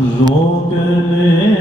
روکنے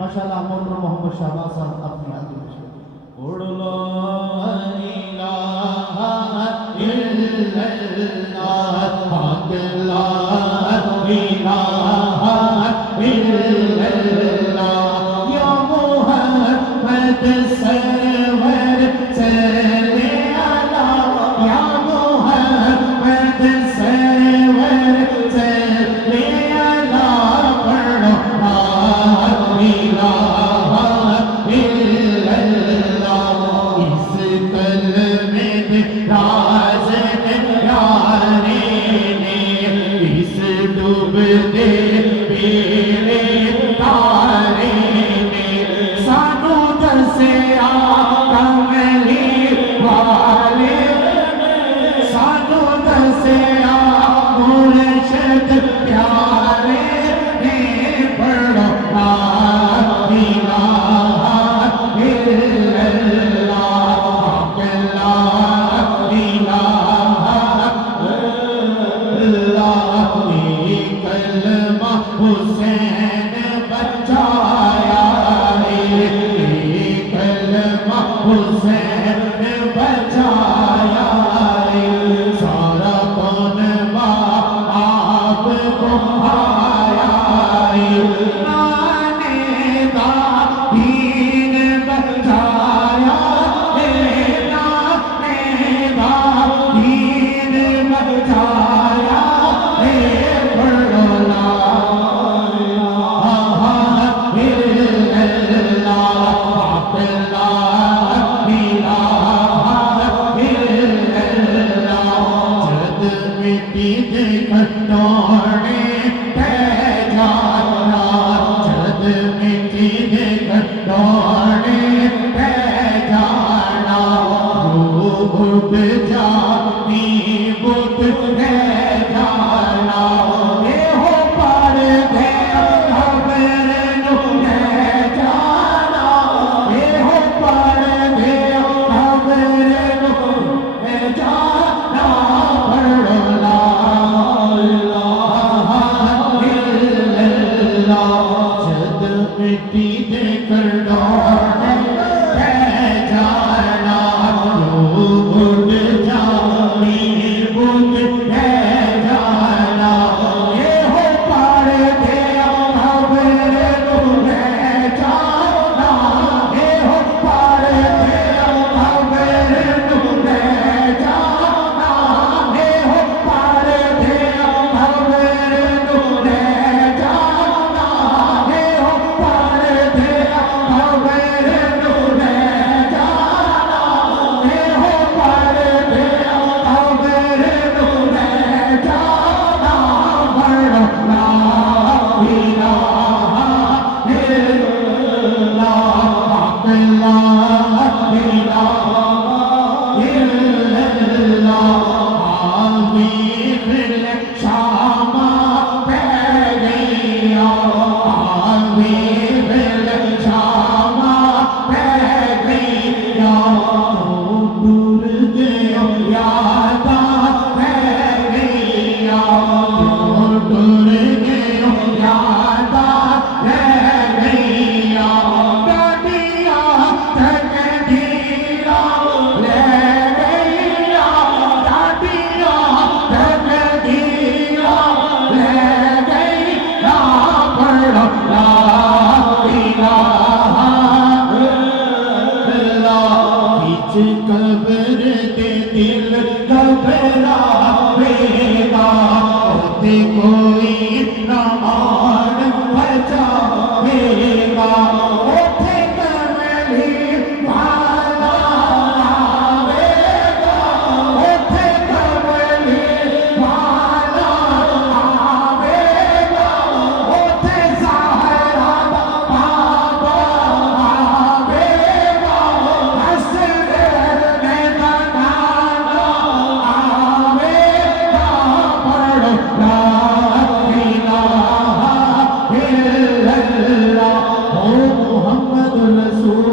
ماشاءاللہ محترم محمد شہباز صاحب اپنی حد میں اڑ لا الہ الا اللہ حق لا الہ الا اللہ یا محمد سرور صلی اللہ یا محمد سرور صلی اللہ پڑھو ڈوبتے پیڑے حسین بچایا کلمہ حسین بچایا سارا کون آپ کو آیا نانے دا دین بچایا نانے دا دین بچایا پڑھو لا الہ الا اللہ پاک لا الہ الا اللہ جد مٹی دے کھٹوڑے پہ جانا جد مٹی دے کھٹوڑے پہ جانا روح اٹھ جاتی بت رہ جانا اے ہو پر دے خبر نو رہ جانا اے ہو پر دے خبر نو رہ جانا پڑھو لا الہ الا اللہ جد مٹی دے کھٹوڑے پہ جانا روح اٹھ جاتی بت رہ جانا اے ہو پر دے خبر نو رہ جانا اے ہو پر دے خبر نو رہ جانا اے ہو پر دے خبر نو رہ جانا اے ہو پر دے خبر نو رہ جانا اے ہو پر دے خبر نو رہ جانا پڑھو لا الہ الا اللہ پاک لا الہ الا اللہ آمین شام پہ گیا آمین شام پہ گیا دور گیا یاد رہ گیا دور گیا یاد رہ گیا ڈاڈیا تقدیرہ لے گیا ڈاڈیا تقدیرہ لے گیا پڑھو لا الہ الا اللہ بیچ قبر دے دل گھبراوے گا تے کوئی نہ آن بچاوے گا اوتھے کملی والا آوے گا اوتھے کملی والا آوے گا اوتھے زہرا دا بابا آوے گا حسن میں دا نانا آوے گا پڑھو لا الہ الا اللہ او محمد رسول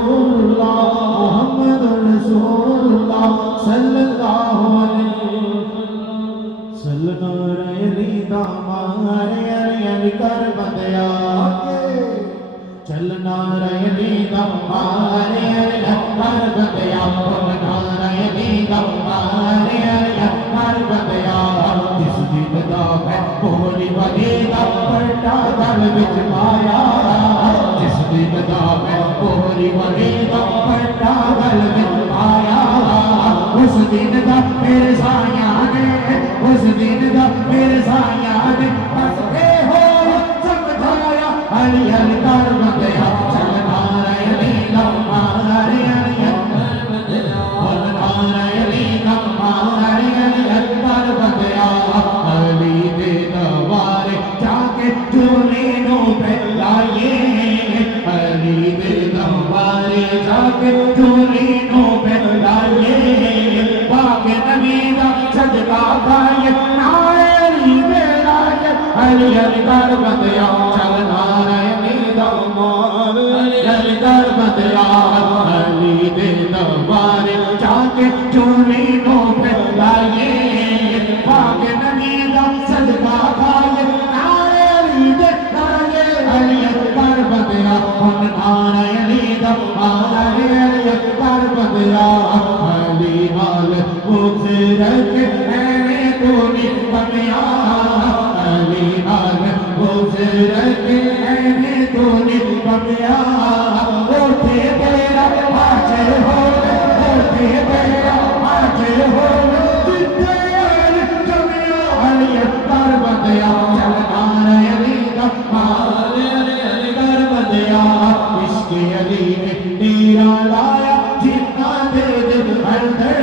اللہ محمد رسول اللہ صلی اللہ علیہ وسلم سلنا ریلی دامارے علی کر بندیا چلنا ریلی دامارے علی کر بندیا چلنا ریلی دامارے علی کر بندیا جس دی بدا ہے بولی ولی دا پٹا گل وچ پایا جس دی بدا ہے بولی ولی دا پٹا گل وچ پایا اس دن دا میرے سایاں نے اس دن دا میرے سایاں نے بس اے ہو سمجھایا علی علی کر بندیا چلنا ریلی دامارے علی چلنا ریلی دامارے علی کر بندیا علی دے دوارے جا کے چولی نو پہ لائیے علی دے دوارے جا کے چولی نو پہ لائیے پاک نبی دا صدقہ کھائیے نائری دے لائیے علی علی کر بندیا چلنا ریلی دامارے علی کر بندیا علی دے دوارے جا کے چولی نو پہ لائیے پاک نبی دا صدقہ کھائیے نائری دے بمنان علی دمبار علی اکبر بدیا علی حال بزرگ ہے تونی کمیا علی حال بزرگ ہے تونی کمیا اٹھے تیرا حاضر ہو اٹھے تیرا حاضر ہو جتنے علی کمیا علی اکبر بدیا چلنار علی دمبار علی اکبر بدیا عشق علی نے تیرا لایا جتنا دے دل اندر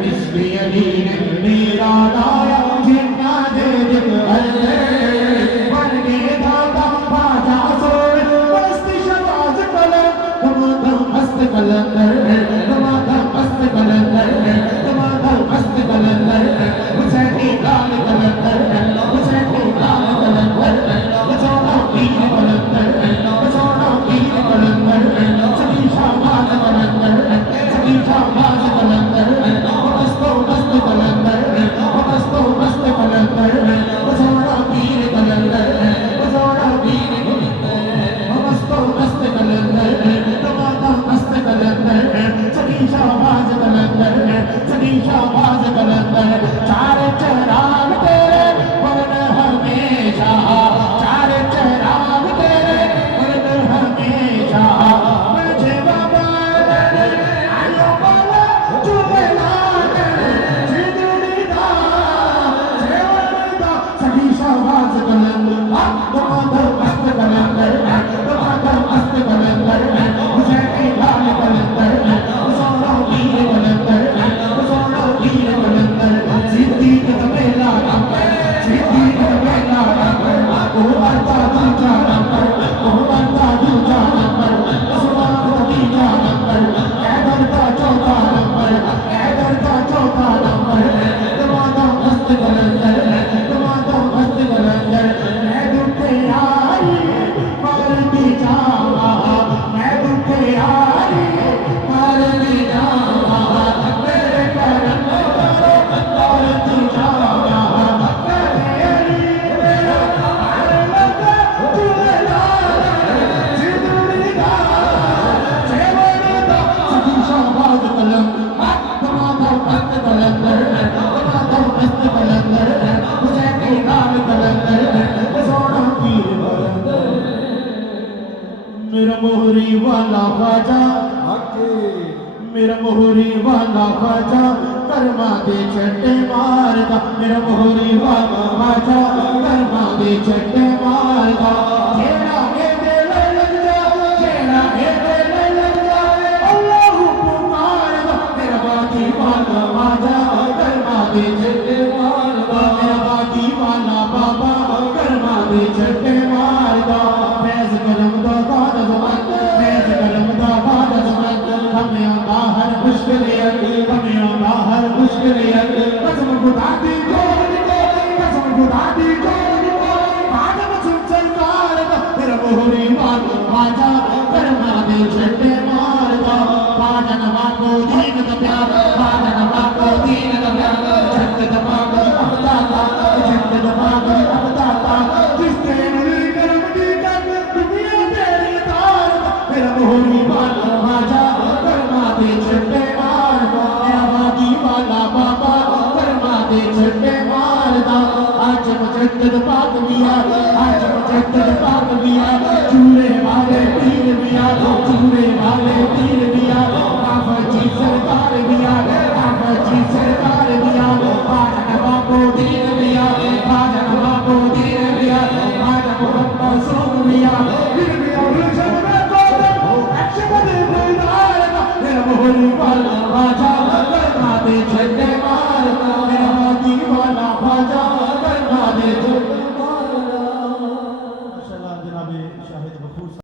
عشق علی نے تیرا لایا جتنا دے دل اندر مرنے دادا باجا سوڑ مست شباز قلم تمہارا مست قلندر تمہارا مست قلندر تمہارا مست قلندر حسینی لال قلندر حسینی لال قلندر بچونا پیر قلندر بچونا پیر قلندر سبھی شہباز قلندر سبھی شہباز قلندر مستو مست قلندر مستو مست قلندر بچونا پیر قلندر بچونا پیر قلندر مستو مست قلندر تمہارا مست قلندر سبھی شہباز قلندر سبھی شہباز قلندر چار چراغ تیرے ورن ہمیشہ چار چراغ تیرے ورن ہمیشہ مجھے بابا آئیو بالا چوبے لانے جدڑی دا جیوڑی دا سبھی شہباز قلندر تمہارا مست قلندر تمہارا مست قلندر حسینی لال قلندر سونا پیر قلندر سونا پیر قلندر صدیق تبیلا نمبر صدیق تبیلا نمبر عمر دوجا نمبر عمر دوجا نمبر عثمان تیجا نمبر حیدر کا چوتھا نمبر حیدر کا چوتھا نمبر تمہارا مست قلندر تمہارا مست قلندر میں دکھے آئی مرتی جاوا میں دکھے آئی مرتی جاوا میرے کرم کرو مرتی جاوا میری میرا آنے لگا تمہیں لانا زندگی دا جیوڑی دا سبھی شہباز قلندر تمہارا مست قلندر تمہارا مست قلندر حسینی لال قلندر سونا پیر قلندر میرا مہری والا خواجہ میرا مہری والا خواجہ کرما دے چٹے ماردا میرا مہری والا خواجہ کرما دے چٹے ماردا جیڑا اے دل لگ جا جیڑا اے دل لگ جا اللہ پکاردا میرا باقی والا خواجہ کرما دے چٹے ماردا میرا باقی والا بابا کرما دے چٹے ماردا فیض کرم دا داد زمان فیض کرم دا داد زمان ہمیں باہر مشکلیت ہمیں باہر مشکلیت قسم خدا دی جوڑ کو قسم خدا دی جوڑ کو آدم سن سرکار دا میرا مہری والا خواجہ کرما دے چھٹے ماردا باجن واقو دین دا پیار باجن واقو دین دا پیار چھٹ دبا کر اپداتا چھٹ دبا کر اپداتا جس کے نری کرم دی کر دنیا تیری دار میرا مہری والا خواجہ کرما دے چھٹے ماردا میرا باقی والا بابا کرما دے چھٹے ماردا آج مجدد پاک بیا آج مجدد پاک بیا چورے والے پیر بیا چورے والے پیر بیا بابا جی سرکار بیا بابا جی سرکار بیا باجن باپو دین بیا باجن باپو دین بیا باجن محمد سوم بیا پھر بیا رجب میں گودم اکشب دے بیدار میرا مہری والا خواجہ کرما دے چھٹے ماردا میرا باقی والا خواجہ کرما دے چھٹے ماردا. ماشاءاللہ جناب شاہد غفور